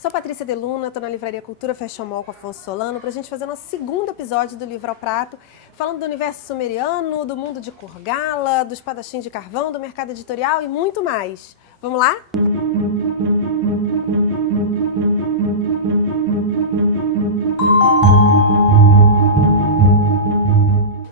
Sou Patrícia De Luna, estou na Livraria Cultura Fashion Mall com Afonso Solano para a gente fazer o nosso segundo episódio do Livro ao Prato, falando do universo sumeriano, do mundo de Kurgala, do espadachim de carvão, do mercado editorial e muito mais. Vamos lá?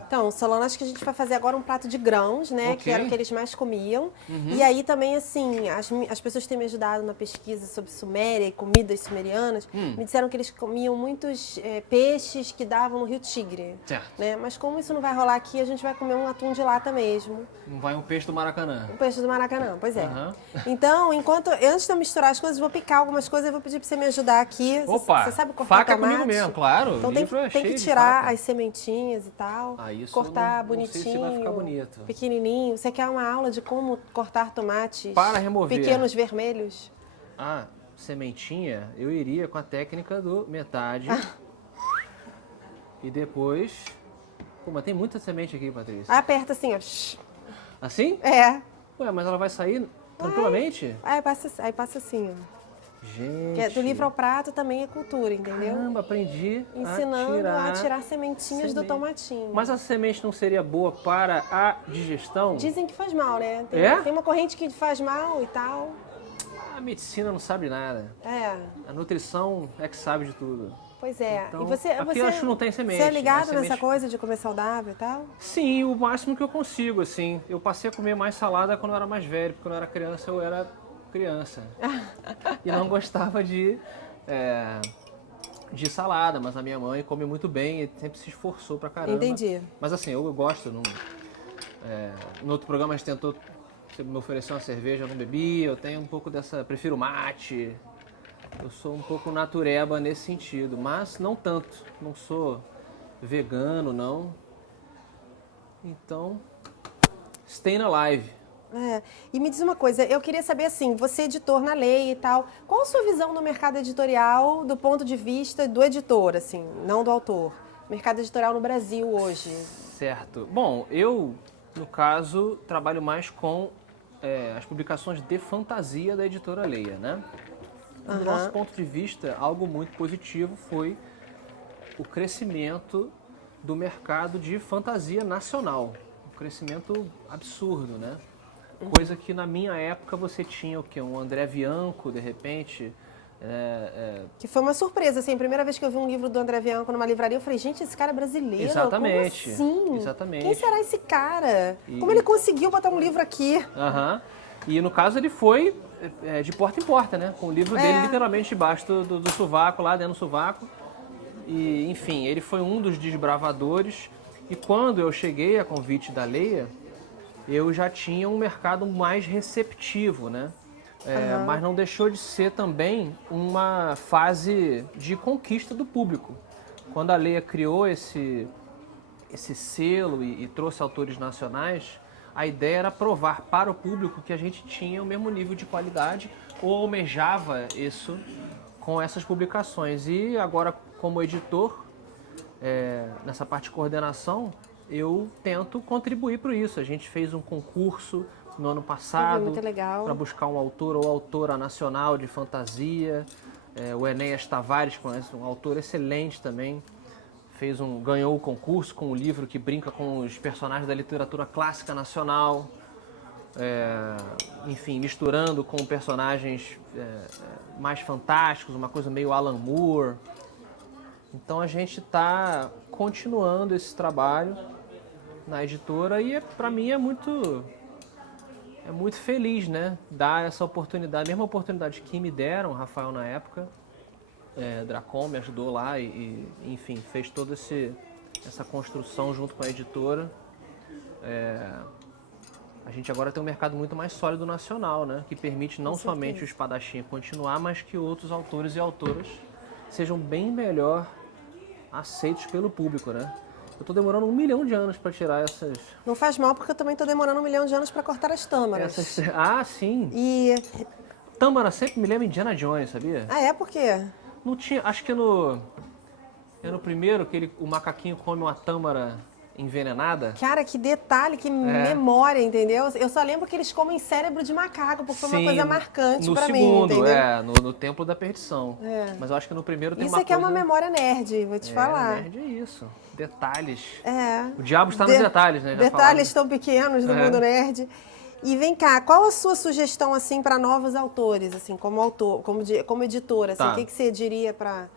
Então, Solano, acho que a gente vai fazer agora um prato de grãos, né? Ok. Que era o que eles mais comiam. E aí também, assim, as pessoas que têm me ajudado na pesquisa sobre Suméria e comidas sumerianas, me disseram que eles comiam muitos peixes que davam no Rio Tigre. Certo. Né? Mas como isso não vai rolar aqui, a gente vai comer um atum de lata mesmo. Não vai um peixe do Maracanã. O peixe do Maracanã, pois é. Aham. Então, antes de eu misturar as coisas, vou picar algumas coisas e vou pedir pra você me ajudar aqui. Opa, Você sabe cortar faca tomate? comigo mesmo, claro. Então O tem, livro é tem que cheio de tirar faca. as sementinhas e tal. Ah, isso cortar eu não sei bonitinho. se vai ficar bonito. Pequenininho. Você quer uma aula de como cortar tomates Para remover. pequenos vermelhos? Ah, sementinha, eu iria com a técnica do metade. E depois... Pô, mas tem muita semente aqui, Patrícia. Aí aperta assim, ó. Assim? É. Ué, mas ela vai sair tranquilamente? Aí passa assim, ó. Gente... Que do livro ao prato também é cultura, entendeu? Caramba, aprendi Ensinando a tirar tirar sementinhas do semente. tomatinho. Mas a semente não seria boa para a digestão? Dizem que faz mal, né? É? Tem uma corrente que faz mal e tal. A medicina não sabe nada. É, A nutrição é que sabe de tudo. pois é. Então, E você, aqui eu acho que não tem semente. Você é ligado A semente- nessa coisa de comer saudável e tal? Sim, o máximo que eu consigo, assim. Eu passei a comer mais salada quando eu era mais velho, porque quando eu era criança, eu era criança. E não gostava de salada, mas a minha mãe come muito bem e sempre se esforçou pra caramba. Entendi. Mas assim, eu gosto. No outro programa a gente tentou, você me ofereceu uma cerveja, eu não bebi, eu tenho um pouco dessa, prefiro mate. Eu sou um pouco natureba nesse sentido, mas não tanto. Não sou vegano, não. Então, staying alive. É. E me diz uma coisa, eu queria saber assim, você é editor na lei e tal, qual a sua visão do mercado editorial do ponto de vista do editor, assim, não do autor? Mercado editorial no Brasil hoje. Certo. Bom, eu, no caso, trabalho mais com as publicações de fantasia da editora Leia, né? Do nosso ponto de vista, algo muito positivo foi o crescimento do mercado de fantasia nacional. Um crescimento absurdo, né? Coisa que na minha época você tinha o quê? Um André Bianco, de repente. Que foi uma surpresa, assim, a primeira vez que eu vi um livro do André Bianco numa livraria, eu falei, gente, esse cara é brasileiro? Exatamente. Como assim? Exatamente. Quem será esse cara? E- Como ele conseguiu botar um livro aqui? Aham. E no caso ele foi de porta em porta, né? Com o livro dele literalmente debaixo do sovaco, lá dentro do sovaco. E, enfim, ele foi um dos desbravadores. E quando eu cheguei a convite da Leia, eu já tinha um mercado mais receptivo, né? Mas não deixou de ser também uma fase de conquista do público. Quando a Leia criou esse selo e trouxe autores nacionais, a ideia era provar para o público que a gente tinha o mesmo nível de qualidade ou almejava isso com essas publicações. E agora, como editor, nessa parte de coordenação, eu tento contribuir para isso. A gente fez um concurso no ano passado Muito legal. para buscar um autor ou autora nacional de fantasia. O Enéas Tavares, um autor excelente também, ganhou o concurso com um livro que brinca com os personagens da literatura clássica nacional. Enfim, misturando com personagens mais fantásticos, uma coisa meio Alan Moore. Então a gente está continuando esse trabalho na editora e para mim é muito feliz, né? Dar essa oportunidade, a mesma oportunidade que me deram, Rafael na época, Dracon me ajudou lá e enfim, fez toda essa construção junto com a editora. A gente agora tem um mercado muito mais sólido nacional, né? Que permite não somente o espadachim continuar, mas que outros autores e autoras sejam bem melhor aceitos pelo público, né? Eu tô demorando 1 milhão de anos para tirar essas... Não faz mal, porque eu também tô demorando 1 milhão de anos para cortar as tâmaras. Ah, sim! E... Tâmara sempre me lembra Indiana Jones, sabia? Ah, é? Por quê? Não tinha... Acho que é no primeiro que o macaquinho come uma tâmara envenenada. Cara, que detalhe, que memória, entendeu? Eu só lembro que eles comem cérebro de macaco, porque foi uma coisa marcante pra mim, entendeu? No segundo, no Templo da Perdição. Mas eu acho que no primeiro tem isso uma aqui coisa... é uma memória nerd, vou te falar. Nerd é isso. Detalhes. É. O diabo está nos detalhes, né? Detalhes tão pequenos do mundo nerd. E vem cá, qual a sua sugestão, assim, para novos autores, assim, como autor, como editora, assim, o que você diria para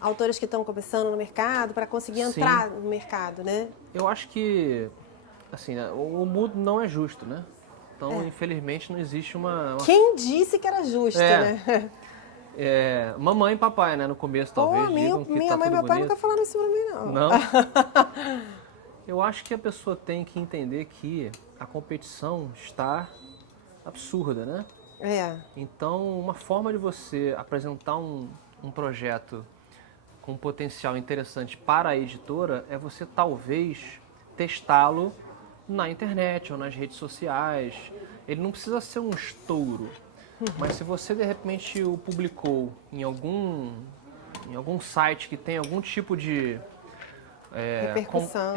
autores que estão começando no mercado, para conseguir entrar no mercado, né? Eu acho que, assim, o mundo não é justo, né? Então, infelizmente, não existe uma... Quem disse que era justo, né? Mamãe e papai, né? No começo, talvez, digam que minha tá mãe e tudo meu pai bonito. nunca falaram isso pra mim, não. Não? Eu acho que a pessoa tem que entender que a competição está absurda, né? Então, uma forma de você apresentar um projeto com potencial interessante para a editora é você talvez testá-lo na internet ou nas redes sociais. Ele não precisa ser um estouro, mas se você de repente o publicou em algum site que tem algum tipo de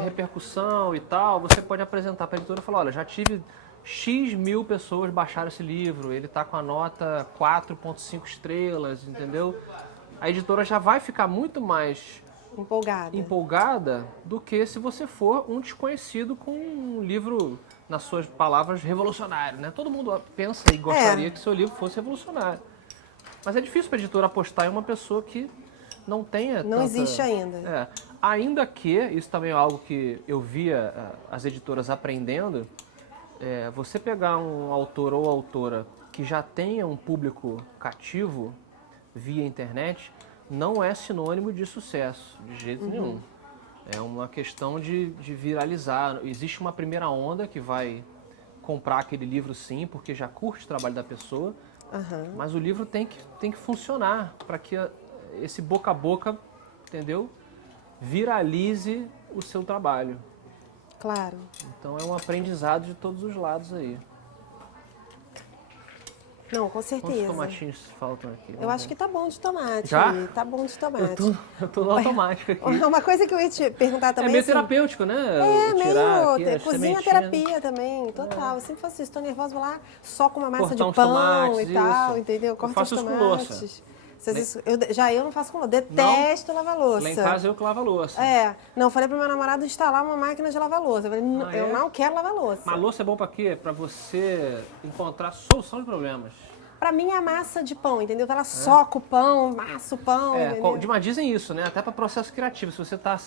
repercussão e tal, você pode apresentar para a editora e falar, olha, já tive X mil pessoas baixaram esse livro, ele está com a nota 4,5 estrelas, entendeu? A editora já vai ficar muito mais empolgada do que se você for um desconhecido com um livro, nas suas palavras, revolucionário, né? Todo mundo pensa e gostaria que seu livro fosse revolucionário. Mas é difícil para a editora apostar em uma pessoa que não tenha Não existe ainda. Ainda que, isso também é algo que eu via as editoras aprendendo, você pegar um autor ou autora que já tenha um público cativo via internet, não é sinônimo de sucesso, de jeito nenhum. É uma questão de viralizar. Existe uma primeira onda que vai comprar aquele livro sim, porque já curte o trabalho da pessoa, mas o livro tem que funcionar para que esse boca a boca, entendeu? Viralize o seu trabalho. Claro. Então é um aprendizado de todos os lados aí. Não, com certeza. Quantos tomatinhos faltam aqui? Eu acho que tá bom de tomate. Já? Tá bom de tomate. Eu tô no automático aqui. Uma coisa que eu ia te perguntar também... É meio terapêutico, né? Meio cozinha terapia também, total. Eu sempre faço isso, tô nervosa, vou lá, soco uma massa de pão e tal, entendeu? Corto os tomates. Eu faço isso com louça. Eu não faço com louça. Detesto lavar louça. Lá em casa eu que lavo a louça. Não, falei pro meu namorado instalar uma máquina de lavar louça. Eu falei, eu não quero lavar louça. Mas louça é bom pra quê? Pra você encontrar solução de problemas. Pra mim é a massa de pão, entendeu? Ela soca o pão, massa o pão, entendeu? Mas dizem isso, né? Até pra processo criativo. Se você tá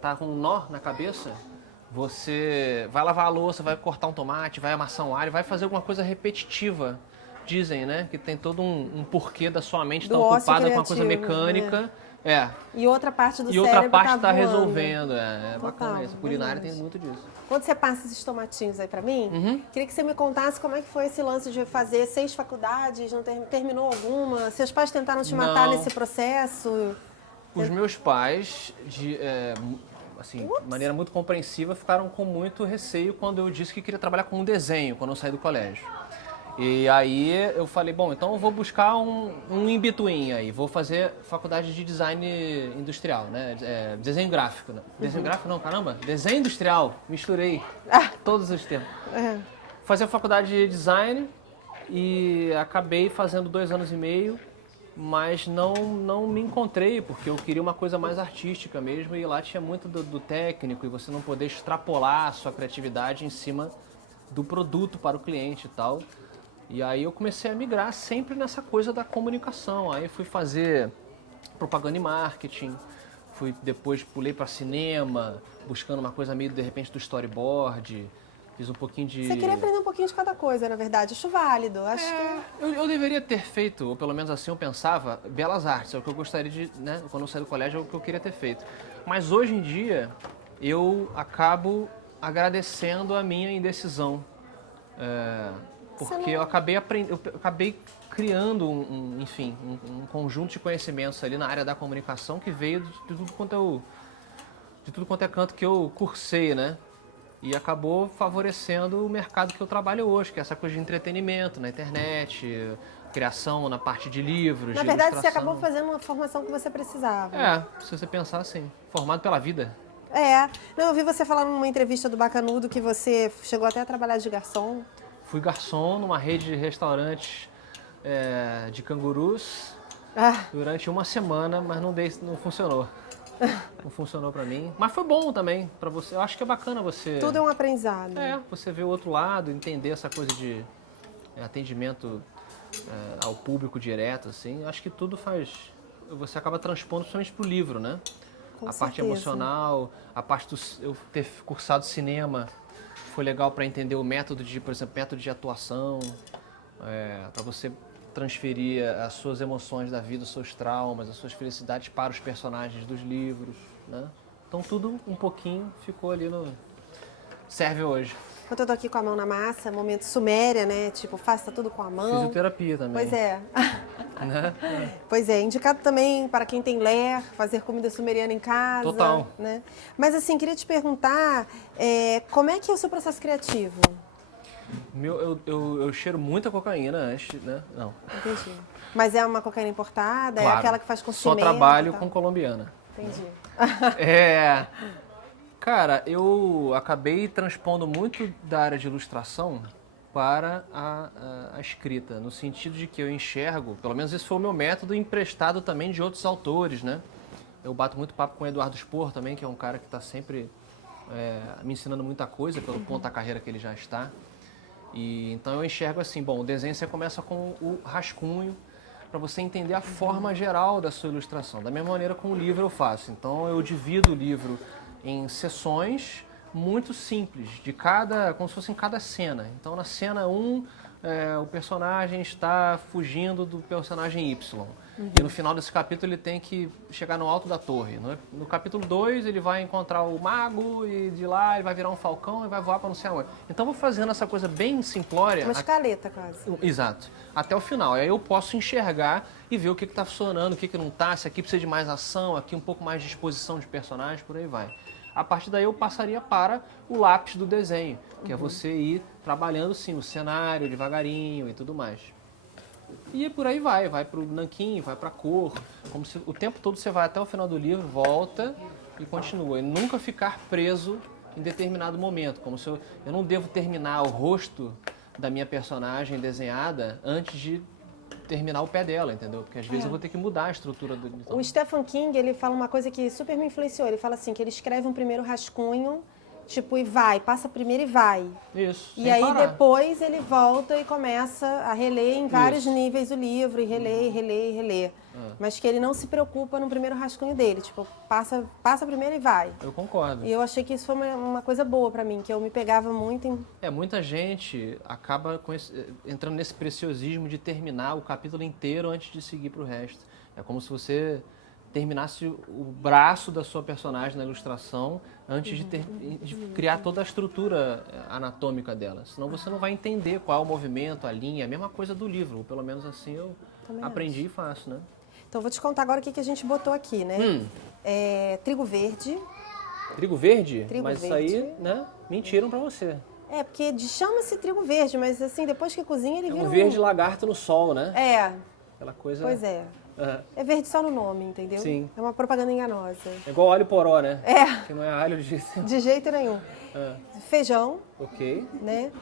tá com um nó na cabeça, você vai lavar a louça, vai cortar um tomate, vai amassar um alho, vai fazer alguma coisa repetitiva. Dizem, né? Que tem todo um porquê da sua mente estar ocupada com uma coisa mecânica. E outra parte do cérebro outra parte tá resolvendo. É bacana isso. A culinária tem muito disso. Quando você passa esses tomatinhos aí pra mim, queria que você me contasse como é que foi esse lance de fazer 6 faculdades, não terminou alguma? Seus pais tentaram te matar nesse processo? Os meus pais, de maneira muito compreensiva, ficaram com muito receio quando eu disse que queria trabalhar com desenho, quando eu saí do colégio. E aí eu falei, bom, então eu vou buscar um in-between aí, vou fazer faculdade de design industrial, né? Desenho gráfico, né? Desenho gráfico não, caramba, desenho industrial, misturei todos os termos. Fazer faculdade de design e acabei fazendo 2 anos e meio, mas não me encontrei, porque eu queria uma coisa mais artística mesmo, e lá tinha muito do técnico, e você não poder extrapolar a sua criatividade em cima do produto para o cliente e tal. E aí eu comecei a migrar sempre nessa coisa da comunicação. Aí fui fazer propaganda e marketing, depois pulei para cinema, buscando uma coisa meio, de repente, do storyboard. Fiz um pouquinho de... Você queria aprender um pouquinho de cada coisa, na verdade. Acho válido. Acho que... Eu deveria ter feito, ou pelo menos assim eu pensava, belas artes. É o que eu gostaria de, né? Quando eu saí do colégio, é o que eu queria ter feito. Mas hoje em dia, eu acabo agradecendo a minha indecisão. Porque eu acabei criando um conjunto de conhecimentos ali na área da comunicação que veio de tudo quanto é canto que eu cursei, né? E acabou favorecendo o mercado que eu trabalho hoje, que é essa coisa de entretenimento na internet, criação na parte de livros, na verdade, você acabou fazendo uma formação que você precisava. Se você pensar assim, formado pela vida. Não, eu vi você falando numa entrevista do Bacanudo que você chegou até a trabalhar de garçom. Fui garçom numa rede de restaurantes de cangurus durante uma semana, mas não funcionou. Não funcionou pra mim. Mas foi bom também pra você. Eu acho que é bacana você... Tudo é um aprendizado. Você ver o outro lado, entender essa coisa de atendimento ao público direto, assim. Acho que tudo faz... Você acaba transpondo principalmente pro livro, né? Com a certeza. Parte emocional, a parte eu ter cursado cinema foi legal para entender o método por exemplo, método de atuação, para você transferir as suas emoções da vida, os seus traumas, as suas felicidades para os personagens dos livros, né? Então tudo um pouquinho ficou ali serve hoje. Eu tô aqui com a mão na massa, momento Suméria, né? Tipo, faça tudo com a mão. Fisioterapia também. Pois é. Né? Pois é, indicado também para quem tem ler, fazer comida sumeriana em casa. Total. Né? Mas assim, queria te perguntar, como é que é o seu processo criativo? Eu cheiro muita cocaína antes, né? Não. Entendi. Mas é uma cocaína importada? Claro. É aquela que faz com Só cimento? trabalho com colombiana. Entendi. Cara, eu acabei transpondo muito da área de ilustração para a escrita, no sentido de que eu enxergo, pelo menos esse foi o meu método, emprestado também de outros autores, né? Eu bato muito papo com o Eduardo Spor também, que é um cara que está sempre me ensinando muita coisa pelo ponto da carreira que ele já está. E então eu enxergo assim, bom, o desenho você começa com o rascunho para você entender a forma geral da sua ilustração. Da mesma maneira com o livro eu faço. Então eu divido o livro em sessões muito simples, como se fosse em cada cena. Então na cena 1, o personagem está fugindo do personagem Y. E no final desse capítulo ele tem que chegar no alto da torre. No capítulo 2 ele vai encontrar o mago e de lá ele vai virar um falcão e vai voar para não sei aonde. Então eu vou fazendo essa coisa bem simplória. Uma escaleta quase. Exato. Até o final. Aí eu posso enxergar e ver o que está funcionando, o que não está, se aqui precisa de mais ação, aqui um pouco mais de exposição de personagem, por aí vai. A partir daí eu passaria para o lápis do desenho, que é você ir trabalhando sim o cenário devagarinho e tudo mais. E por aí vai para o nanquim, vai para a cor, como se o tempo todo você vai até o final do livro, volta e continua. E nunca ficar preso em determinado momento, como se eu não devo terminar o rosto da minha personagem desenhada antes de terminar o pé dela, entendeu? Porque às vezes eu vou ter que mudar a estrutura do... O Stephen King, ele fala uma coisa que super me influenciou. Ele fala assim, que ele escreve um primeiro rascunho, tipo, e vai, passa primeiro e vai. Isso, E sem aí parar. depois ele volta e começa a reler em vários níveis o livro, e reler. Mas que ele não se preocupa no primeiro rascunho dele, tipo, passa primeiro e vai. Eu concordo. E eu achei que isso foi uma coisa boa pra mim, que eu me pegava muito em... Muita gente acaba entrando nesse preciosismo de terminar o capítulo inteiro antes de seguir para o resto. É como se você terminasse o braço da sua personagem na ilustração antes de criar toda a estrutura anatômica dela. Senão você não vai entender qual é o movimento, a linha, a mesma coisa do livro. Ou pelo menos assim eu aprendi e faço, né? Então, vou te contar agora o que a gente botou aqui, né? Trigo verde. Trigo verde? Trigo mas verde. Isso aí, né? Mentiram pra você. Porque chama-se trigo verde, mas assim, depois que cozinha ele vira um verde lagarto no sol, né? Aquela coisa... Pois é. É verde só no nome, entendeu? Sim. É uma propaganda enganosa. É igual alho poró, né? Que não é alho de... De jeito nenhum. Feijão. Ok. Né?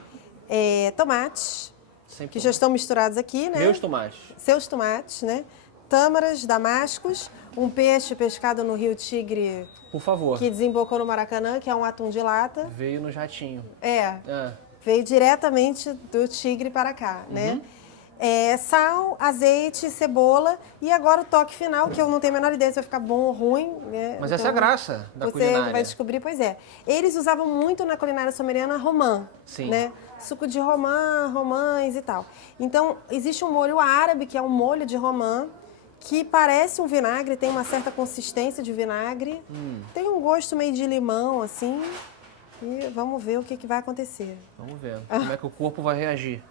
Tomates. Sempre que já estão misturados aqui, né? Meus tomates. Seus tomates, né? Tâmaras, damascos, um peixe pescado no Rio Tigre. Por favor. Que desembocou no Maracanã, que é um atum de lata. Veio no jatinho. Veio diretamente do Tigre para cá, né? Sal, azeite, cebola e agora o toque final, que eu não tenho a menor ideia se vai ficar bom ou ruim. Né? Mas essa é a graça da culinária. Você vai descobrir, pois é. Eles usavam muito na culinária sumeriana romã, Sim. Né? Suco de romã, romãs e tal. Então, existe um molho árabe, que é um molho de romã, que parece um vinagre, tem uma certa consistência de vinagre, tem um gosto meio de limão, assim, e vamos ver o que vai acontecer. Vamos ver como é que o corpo vai reagir.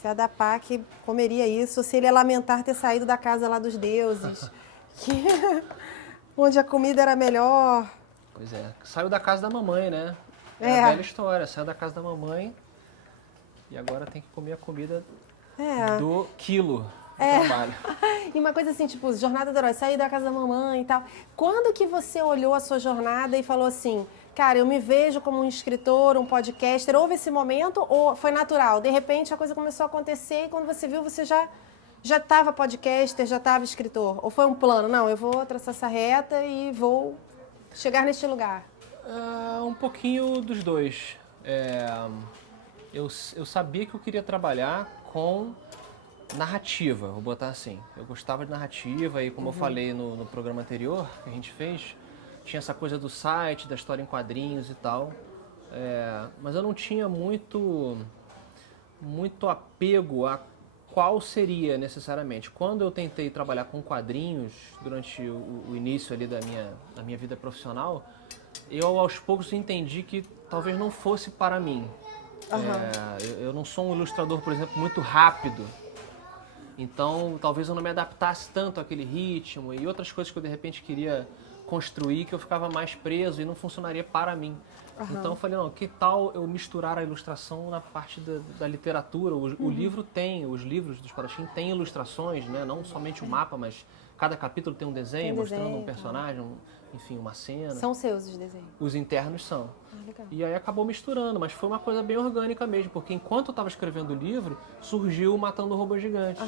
Se a Dapac comeria isso, se ele ia lamentar ter saído da casa lá dos deuses, onde a comida era melhor. Pois é, saiu da casa da mamãe, né? É a velha história, saiu da casa da mamãe e agora tem que comer a comida do quilo. trabalho. E uma coisa assim, tipo, jornada do herói, sair da casa da mamãe e tal. Quando que você olhou a sua jornada e falou assim, cara, eu me vejo como um escritor, um podcaster? Houve esse momento ou foi natural? De repente a coisa começou a acontecer e quando você viu, você já estava podcaster, já estava escritor? Ou foi um plano? Não, eu vou traçar essa reta e vou chegar neste lugar. Um pouquinho dos dois. Eu sabia que eu queria trabalhar com narrativa, vou botar assim. Eu gostava de narrativa e como eu falei no programa anterior que a gente fez, tinha essa coisa do site, da história em quadrinhos e tal. Mas eu não tinha muito apego a qual seria necessariamente. Quando eu tentei trabalhar com quadrinhos durante o início ali da minha vida profissional, eu aos poucos entendi que talvez não fosse para mim. Eu não sou um ilustrador, por exemplo, muito rápido. Então, talvez eu não me adaptasse tanto àquele ritmo e outras coisas que eu de repente queria construir que eu ficava mais preso e não funcionaria para mim. Então eu falei, não, que tal eu misturar a ilustração na parte da literatura? O livro tem, os livros do Espadachim têm ilustrações, né? Não somente o mapa, mas cada capítulo tem um desenho mostrando um personagem, enfim, uma cena. São seus os desenhos? Os internos são. Legal. E aí acabou misturando, mas foi uma coisa bem orgânica mesmo, porque enquanto eu estava escrevendo o livro, surgiu Matando Robôs Gigantes.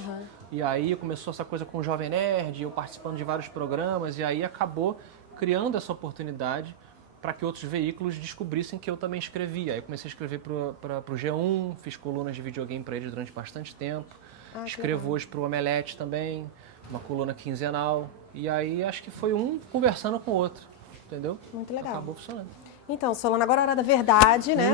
E aí começou essa coisa com o Jovem Nerd, eu participando de vários programas, e aí acabou criando essa oportunidade para que outros veículos descobrissem que eu também escrevia. Aí eu comecei a escrever para o G1, fiz colunas de videogame para eles durante bastante tempo. Escrevo hoje para o Omelete também, uma coluna quinzenal. E aí acho que foi um conversando com o outro, entendeu? Muito legal. Acabou funcionando. Então, Solano, agora é a hora da verdade, né?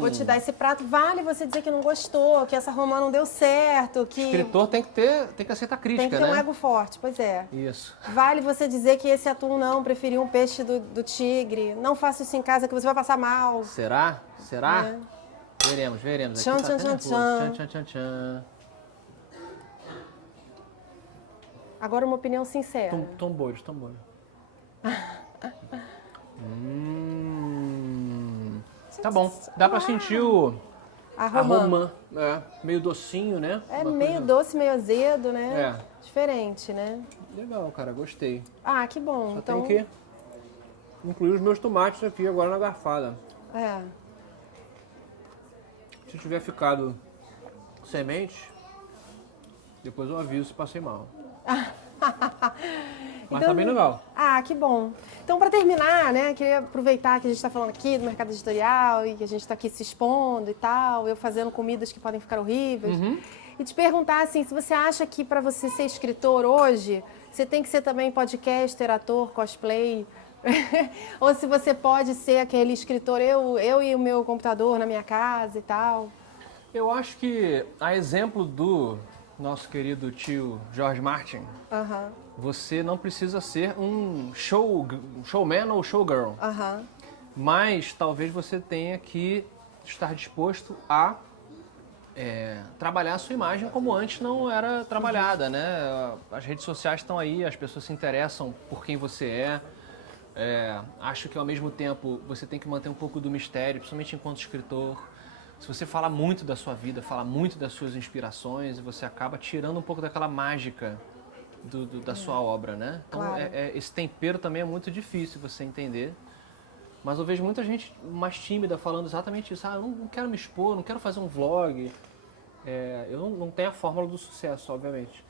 Vou te dar esse prato. Vale você dizer que não gostou, que essa romã não deu certo, que... Escritor tem que aceitar crítica, né? Tem que ter um ego forte, pois é. Isso. Vale você dizer que esse atum não, preferiu um peixe do tigre. Não faça isso em casa que você vai passar mal. Será? Será? Veremos. Tchan, Aqui tchan, tá tchan, tchan, tchan, tchan. Agora uma opinião sincera. Tombolho. Tá bom. Dá pra sentir A a romã. romã. Meio docinho, né? É Uma meio coisa- doce, meio azedo, né? É. Diferente, né? Legal, cara. Gostei. Ah, que bom. Só Então, tenho que incluir os meus tomates aqui agora na garfada. Se tiver ficado semente, depois eu aviso se passei mal. Mas tá bem legal. Ah, que bom. Então, para terminar, né, queria aproveitar que a gente está falando aqui do mercado editorial e que a gente está aqui se expondo e tal, eu fazendo comidas que podem ficar horríveis. E te perguntar, assim, se você acha que para você ser escritor hoje, você tem que ser também podcaster, ator, cosplay, ou se você pode ser aquele escritor, eu e o meu computador na minha casa e tal. Eu acho que, a exemplo do nosso querido tio George Martin, você não precisa ser um showman ou showgirl. Mas talvez você tenha que estar disposto a trabalhar a sua imagem como antes não era trabalhada, né? As redes sociais estão aí, as pessoas se interessam por quem você é. Acho que ao mesmo tempo você tem que manter um pouco do mistério, principalmente enquanto escritor. Se você fala muito da sua vida, fala muito das suas inspirações, você acaba tirando um pouco daquela mágica da sua obra, né? Então, Claro. Esse tempero também é muito difícil você entender. Mas eu vejo muita gente mais tímida falando exatamente isso. Eu não quero me expor, não quero fazer um vlog. Eu não tenho a fórmula do sucesso, obviamente.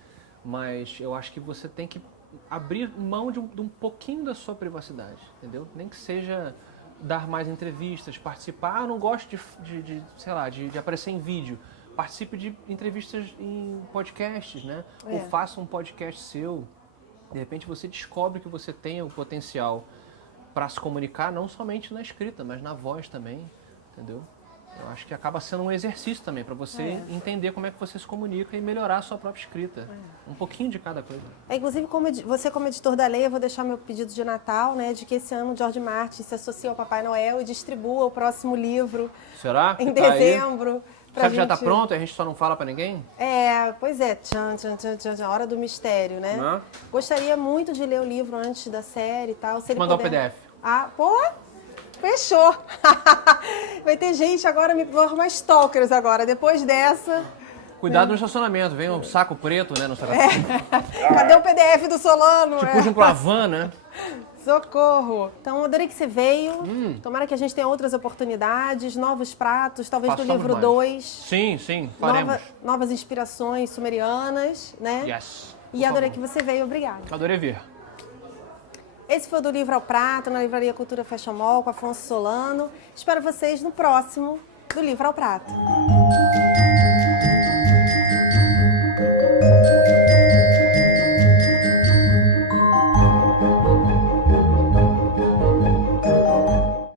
Mas eu acho que você tem que abrir mão de um pouquinho da sua privacidade, entendeu? Nem que seja dar mais entrevistas, participar. Não gosto de aparecer em vídeo. Participe de entrevistas em podcasts, né? Ou faça um podcast seu. De repente você descobre que você tem o potencial para se comunicar, não somente na escrita, mas na voz também, entendeu? Eu acho que acaba sendo um exercício também para você entender como é que você se comunica e melhorar a sua própria escrita. Um pouquinho de cada coisa. Inclusive, você como editor da lei, eu vou deixar meu pedido de Natal, né, de que esse ano o George Martin se associe ao Papai Noel e distribua o próximo livro Será? em Tá aí? dezembro. Sabe que já tá pronto e a gente só não fala para ninguém? Pois é, tchan, hora do mistério, né? Não. Gostaria muito de ler o livro antes da série e tal. Se ele Mandar o puder... PDF. Fechou! Vai ter gente agora, vou arrumar stalkers agora. Depois dessa, Cuidado no estacionamento, vem um saco preto, né, no saco. Cadê o PDF do Solano? Te puxam com a van, né? Socorro! Então, adorei que você veio. Tomara que a gente tenha outras oportunidades, novos pratos, talvez do Façamos livro mais. 2. Sim, faremos. Novas inspirações sumerianas, né? Yes. E adorei que você veio. Obrigada. Adorei vir. Esse foi o do Livro ao Prato, na Livraria Cultura Fashion Mall, com Afonso Solano. Espero vocês no próximo do Livro ao Prato.